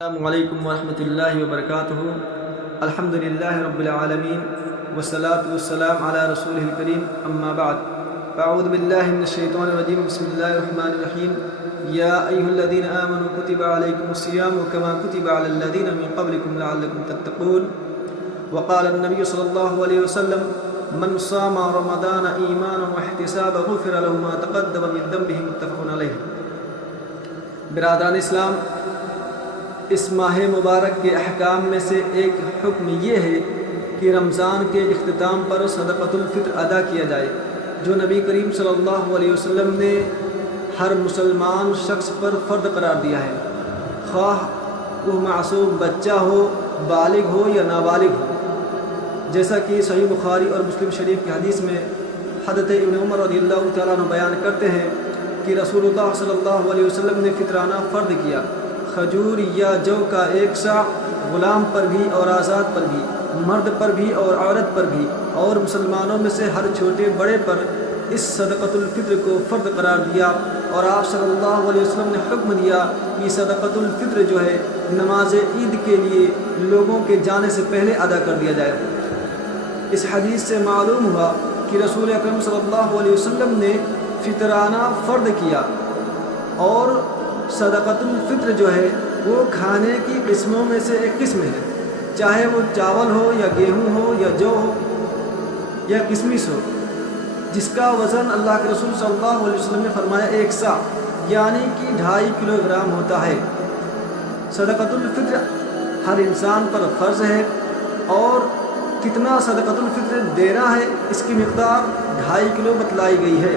السلام علیکم ورحمۃ اللہ وبرکاتہ۔ الحمد للہ رب العالمین والصلاة والسلام علی رسولہ الکریم، اما بعد فاعوذ باللہ من الشیطان الرجیم، بسم اللہ الرحمن الرحیم۔ یا ایھا الذین آمنوا کتب علیکم الصیام کما کتب علی الذین من قبلکم لعلکم تتقون۔ وقال النبی صلی اللہ علیہ وسلم من صام رمضان ایمانا واحتسابا غفر له ما تقدم من ذنبہ، متفق علیہ۔ برادران اسلام، اس ماہ مبارک کے احکام میں سے ایک حکم یہ ہے کہ رمضان کے اختتام پر صدقۃ الفطر ادا کیا جائے، جو نبی کریم صلی اللہ علیہ وسلم نے ہر مسلمان شخص پر فرض قرار دیا ہے، خواہ وہ معصوم بچہ ہو، بالغ ہو یا نابالغ ہو، جیسا کہ صحیح بخاری اور مسلم شریف کی حدیث میں حضرت ابن عمر رضی اللہ تعالیٰ عنہ بیان کرتے ہیں کہ رسول اللہ صلی اللہ علیہ وسلم نے فطرانہ فرض کیا، کھجور یا جو کا 1 صاع، غلام پر بھی اور آزاد پر بھی، مرد پر بھی اور عورت پر بھی، اور مسلمانوں میں سے ہر چھوٹے بڑے پر اس صدقۃ الفطر کو فرض قرار دیا، اور آپ صلی اللہ علیہ وسلم نے حکم دیا کہ صدقۃ الفطر جو ہے نماز عید کے لیے لوگوں کے جانے سے پہلے ادا کر دیا جائے۔ اس حدیث سے معلوم ہوا کہ رسول اکرم صلی اللہ علیہ وسلم نے فطرانہ فرض کیا، اور صدقۃ الفطر جو ہے وہ کھانے کی قسموں میں سے ایک قسم ہے، چاہے وہ چاول ہو یا گیہوں ہو یا جو ہو یا کسمس ہو، جس کا وزن اللہ کے رسول صلی اللہ علیہ وسلم نے فرمایا 1 صاع، یعنی کہ 2.5 کلو گرام ہوتا ہے۔ صدقۃ الفطر ہر انسان پر فرض ہے، اور کتنا صدقۃ الفطر دینا ہے اس کی مقدار 2.5 کلو بتلائی گئی ہے۔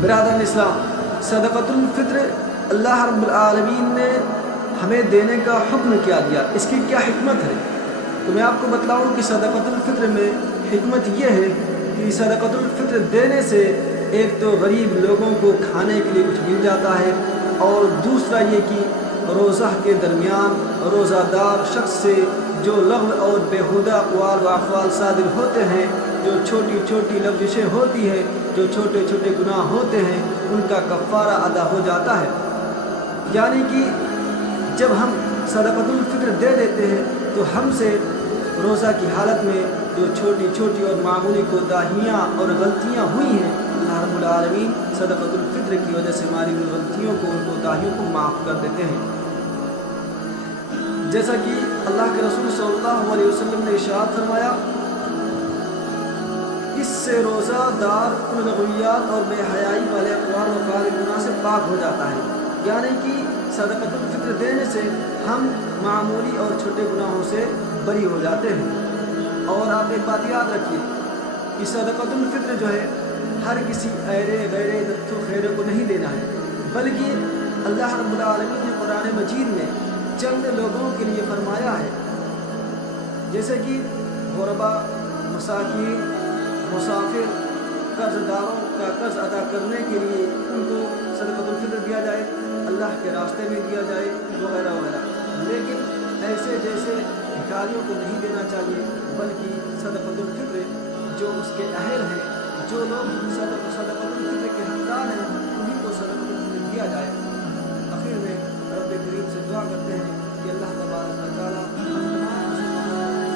برادران اسلام، صدقۃ الفطر اللہ رب العالمین نے ہمیں دینے کا حکم کیا دیا، اس کی کیا حکمت ہے؟ تو میں آپ کو بتلاؤں کہ صدقۃ الفطر میں حکمت یہ ہے کہ صدقۃ الفطر دینے سے ایک تو غریب لوگوں کو کھانے کے لیے کچھ مل جاتا ہے، اور دوسرا یہ کہ روزہ کے درمیان روزہ دار شخص سے جو لغو اور بیہودہ اقوال و افعال صادر ہوتے ہیں، جو چھوٹی چھوٹی لغزشیں ہوتی ہیں، جو چھوٹے چھوٹے گناہ ہوتے ہیں، ان کا کفارہ ادا ہو جاتا ہے۔ یعنی کہ جب ہم صدقۃ الفطر دے دیتے ہیں تو ہم سے روزہ کی حالت میں جو چھوٹی چھوٹی اور معمولی کوتاہیاں اور غلطیاں ہوئی ہیں، اللہ رب العالمین صدقۃ الفطر کی وجہ سے ہماری ان غلطیوں کو، ان کوتاہیوں کو معاف کر دیتے ہیں۔ جیسا کہ اللہ کے رسول صلی اللہ علیہ وسلم نے ارشاد فرمایا، اس سے روزہ دار ان لغویات اور بے حیائی والے اقوال و افعال گناہ سے پاک ہو جاتا ہے۔ یعنی کہ صدقۃ الفطر دینے سے ہم معمولی اور چھوٹے گناہوں سے بری ہو جاتے ہیں۔ اور آپ ایک بات یاد رکھیے کہ صدقۃ الفطر جو ہے ہر کسی ایرے غیرے نتھو خیرے کو نہیں دینا ہے، بلکہ اللہ رب العالمین نے قرآن مجید میں چند لوگوں کے لیے فرمایا ہے، جیسے کہ غربا، مساکین، مسافر، قرض داروں کا قرض ادا کرنے کے لیے ان کو صدقۃ الفطر دیا جائے، اللہ کے راستے میں دیا جائے، وغیرہ وغیرہ۔ لیکن ایسے جیسے بھکاریوں کو نہیں دینا چاہیے، بلکہ صدقۃ الفطر جو اس کے اہل ہیں، جو لوگ صدقۃ الفطر کے حقدار ہیں، انہیں کو صدقۃ الفطر دیا جائے۔ آخر میں رب کریم سے دعا کرتے ہیں کہ اللہ تبارک و تعالیٰ ہم تمام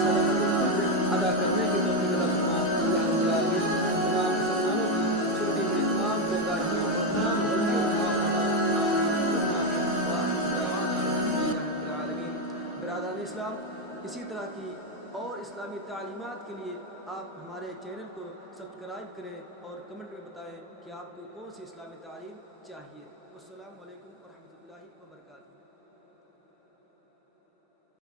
صدقۃ الفطر ادا کرنے کی توفیق عطا فرمائے۔ اللہ رب العالمین تمام مسلمانوں کی چھوٹی بڑی تمام کوتاہیوں اور تمام غلطیوں کو معاف فرمائے۔ برادران اسلام، اسی طرح کی اور اسلامی تعلیمات کے لیے آپ ہمارے چینل کو سبسکرائب کریں اور کمنٹ میں بتائیں کہ آپ کو کون سی اسلامی تعلیم چاہیے۔ السلام علیکم ورحمۃ اللہ وبرکاتہ۔